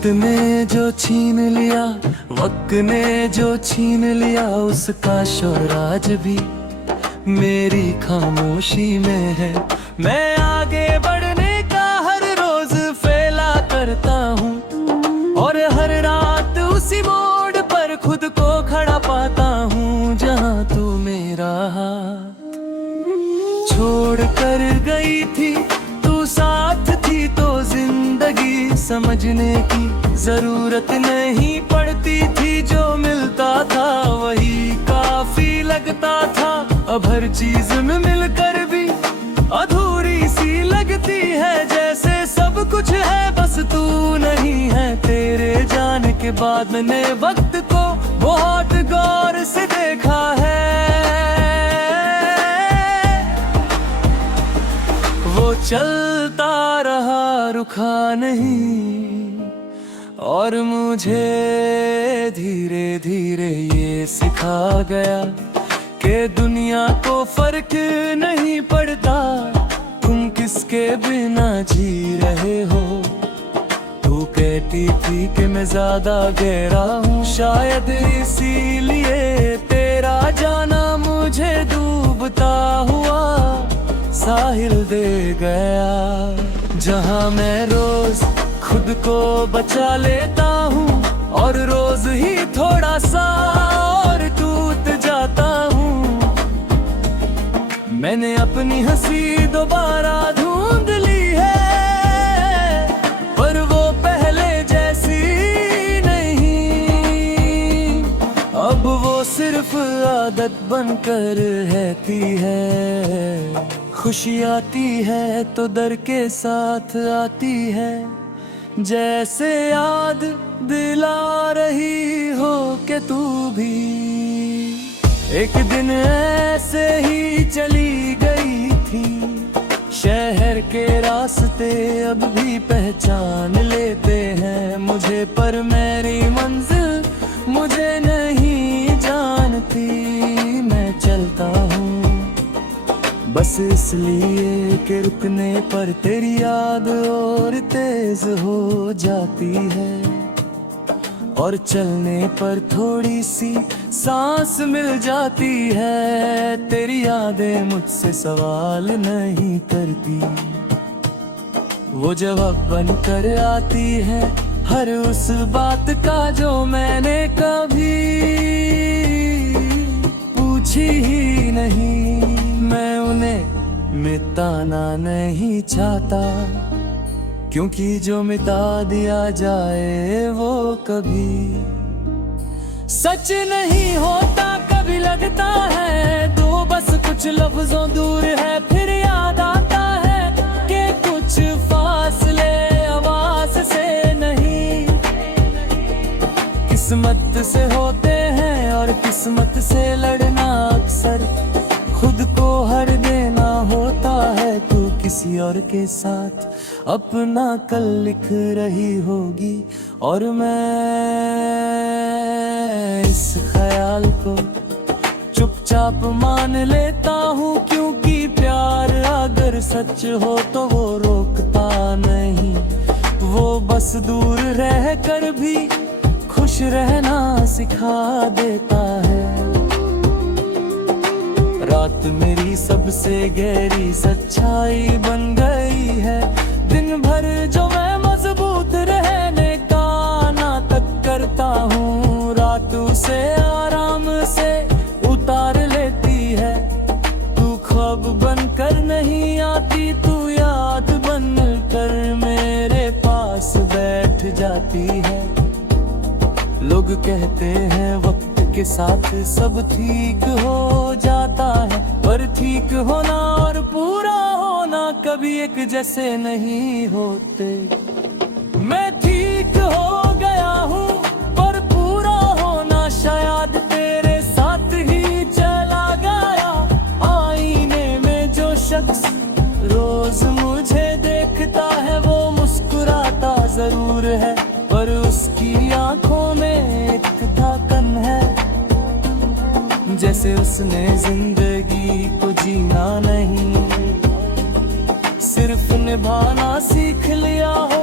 वक्त ने जो छीन लिया, वक्त ने जो छीन लिया, उसका शोर आज भी मेरी खामोशी में है। मैं आगे बढ़ने का हर रोज फैला करता हूँ और हर रात उसी मोड़ पर खुद को खड़ा पाता हूँ, जहाँ तू मेरा छोड़ कर गई थी। तू साथ थी तो जिंदगी समझने की जरूरत नहीं पड़ती थी। जो मिलता था वही काफी लगता था। अब हर चीज में मिलकर भी अधूरी सी लगती है, जैसे सब कुछ है बस तू नहीं है। तेरे जाने के बाद मैंने वक्त को बहुत गौर से देखा है। वो चलता रहा, रुका नहीं, और मुझे धीरे धीरे ये सिखा गया कि दुनिया को फर्क नहीं पड़ता तुम किसके बिना जी रहे हो। तू कहती थी कि मैं ज्यादा गहरा हूँ, शायद इसीलिए तेरा जाना मुझे डूबता हुआ साहिल दे गया। जहाँ मैं रोज खुद को बचा लेता हूँ और रोज ही थोड़ा सा और टूट जाता हूँ। मैंने अपनी हंसी दोबारा ढूंढ ली है, पर वो पहले जैसी नहीं। अब वो सिर्फ आदत बनकर रहती है। खुशी आती है तो डर के साथ आती है, जैसे याद दिला रही हो कि तू भी एक दिन ऐसे ही चली गई थी। शहर के रास्ते अब भी पहचान लेते हैं मुझे, पर मेरी मंजिल मुझे नहीं जानती। मैं चलता हूँ बस इसलिए कि रुकने पर तेरी याद और तेज हो जाती है, और चलने पर थोड़ी सी सांस मिल जाती है। तेरी यादें मुझसे सवाल नहीं करती, वो जवाब बनकर आती है हर उस बात का जो मैंने कभी पूछी ही नहीं। मैं उन्हें मिटाना नहीं चाहता, क्योंकि जो मिटा दिया जाए वो कभी सच नहीं होता। कभी लगता है तो बस कुछ लफ्जों दूर है, फिर याद आता है कि कुछ फासले आवाज से नहीं। किस्मत से होते हैं और किस्मत से लड़ना अक्सर खुद को हर देना होता है। तू किसी और के साथ अपना कल लिख रही होगी, और मैं इस ख्याल को चुपचाप मान लेता हूँ, क्योंकि प्यार अगर सच हो तो वो रोकता नहीं। वो बस दूर रह कर भी खुश रहना सिखा देता है। रात मेरी सबसे गहरी सच्चाई बन गई है। दिन भर जो मैं मजबूत रहने का नाटक करता हूँ, रात उसे आराम से उतार लेती है। तू ख्वाब बनकर नहीं आती, तू याद बनकर मेरे पास बैठ जाती है। लोग कहते हैं वक्त के साथ सब ठीक हो जाता है, पर ठीक होना और पूरा होना कभी एक जैसे नहीं होते। मैं ठीक हो गया हूँ, पर पूरा होना शायद तेरे साथ ही चला गया। आईने में जो शख्स रोज मुझे देखता है वो मुस्कुराता जरूर है, पर उसकी आंखों में एक थकान है। जैसे उसने जिंदगी को जीना नहीं, सिर्फ निभाना सीख लिया हो।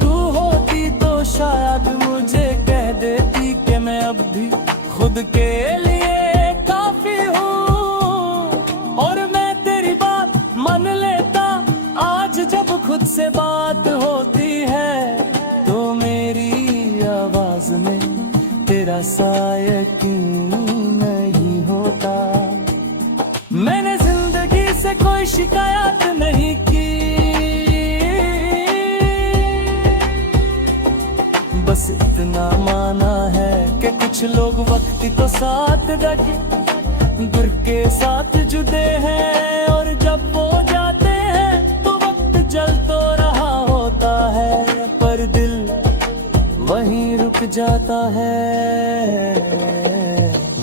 तू होती तो शायद मुझे कह देती कि मैं अब भी खुद के लिए काफी हूँ। और मैं तेरी बात मान लेता आज जब खुद से बात होती है, तो मेरी आवाज में तेरा सा यकीन नहीं होता। मैंने जिंदगी से कोई शिकायत नहीं की, बस इतना माना है कि कुछ लोग वक्त तो साथ रखे गुर के साथ जुड़े हैं, और जब वो जाते हैं तो वक्त जल तो रहा होता है, पर दिल वहीं रुक जाता है।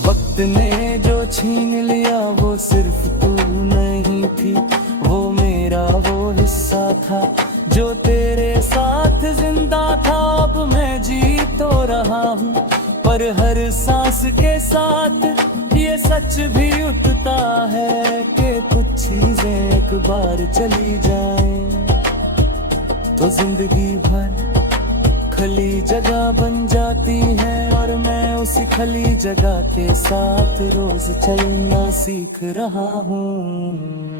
वक्त ने जो छीन लिया वो सिर्फ तू नहीं थी, वो मेरा वो हिस्सा था जो तेरे साथ जिंदा था। अब मैं जी तो रहा हूँ, पर हर सांस के साथ ये सच भी उठता है कि कुछ चीजें एक बार चली जाएं तो जिंदगी भर खली जगह बन जाती है। और मैं उसी खली जगह के साथ रोज चलना सीख रहा हूँ।